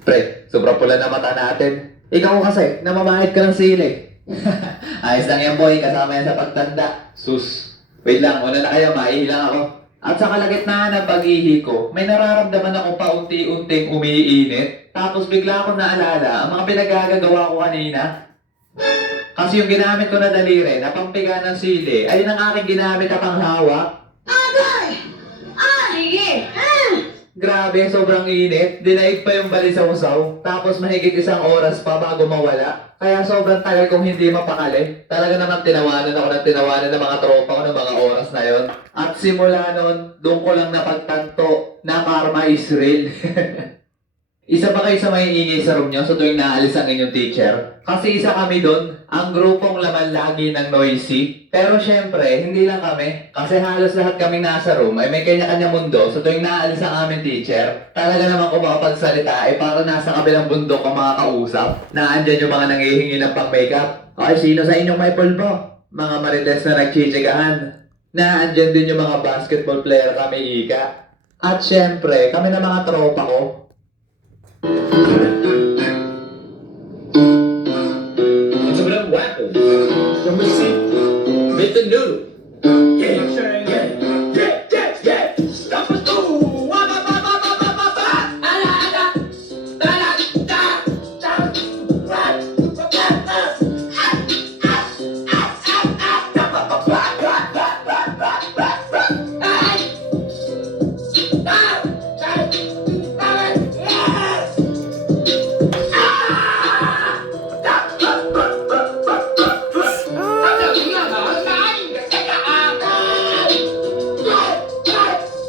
Pre, sobrang pula na mata natin. Ikaw kasi, namamahid ka ng sili. Ayos lang yan boy, kasama yan sa pagtanda. Sus, wait lang, una na kayo, maihilang ako. At sa kalagitnaan ng pag-ihi ko, may nararamdaman ako paunti-unting umiinit. Tapos bigla akong naalala ang mga pinagagagawa ko kanina. Kasi yung ginamit ko na daliri na pampiga ng sili, ay ang aking ginamit na panghawak. Sige. Grabe, sobrang init. Dinaig pa yung balisaw-saw. Tapos mahigit 1 oras pa bago mawala. Kaya sobrang tagal kong hindi mapakali. Talaga naman tinawanan ako ng tinawanan ng mga tropa ko ng mga oras na yon. At simula nun, doon ko lang napagtanto na karma is real. Isa ba kayo sa may ingay sa room nyo sa tuwing naalis ang inyong teacher? Kasi isa kami doon, ang grupong laman lagi ng noisy. Pero syempre, hindi lang kami. Kasi halos lahat kaming nasa room ay may kanya-kanya mundo sa tuwing naalis ang aming teacher. Talaga naman kung makapagsalita ay parang nasa kabilang bundok ang mga kausap. Naandyan yung mga nangihingi ng pang-makeup. Okay, sino sa inyong may pulbo? Mga marites na nagchichikahan. Naandyan din yung mga basketball player kami, Ika. At syempre, kami na mga tropa ko. Sobrang guwapo. Sumisit. Mr. Noodle. Yeah, sure, yeah. Yeah, yeah, yeah. Tapos to. Ala, ala. Ala,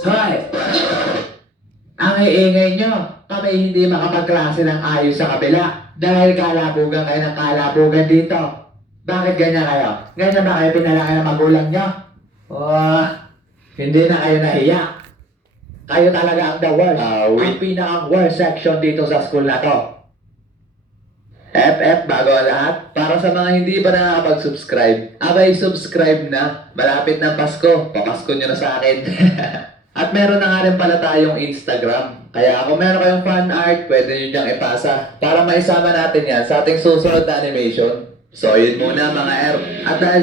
Hoy! Ang iingay nyo, kami hindi makapagklase ng ayos sa kabila dahil kalabugan kayo ng kalabugan dito. Bakit ganyan kayo? Ganyan ba kayo pinalaki ng magulang nyo? Oh, hindi na kayo nahiya. Kayo talaga ang the worst. Ang pinaka-worst section dito sa school na to. FF bago ang lahat, para sa mga hindi pa nakakapag-subscribe, abay subscribe na. Malapit ng Pasko, papasko nyo na sa akin. At meron na nga rin pala tayong Instagram. Kaya kung meron kayong fan art, pwede nyo dyang ipasa para maisama natin yan sa ating susunod na animation. So yun muna mga R. At dahil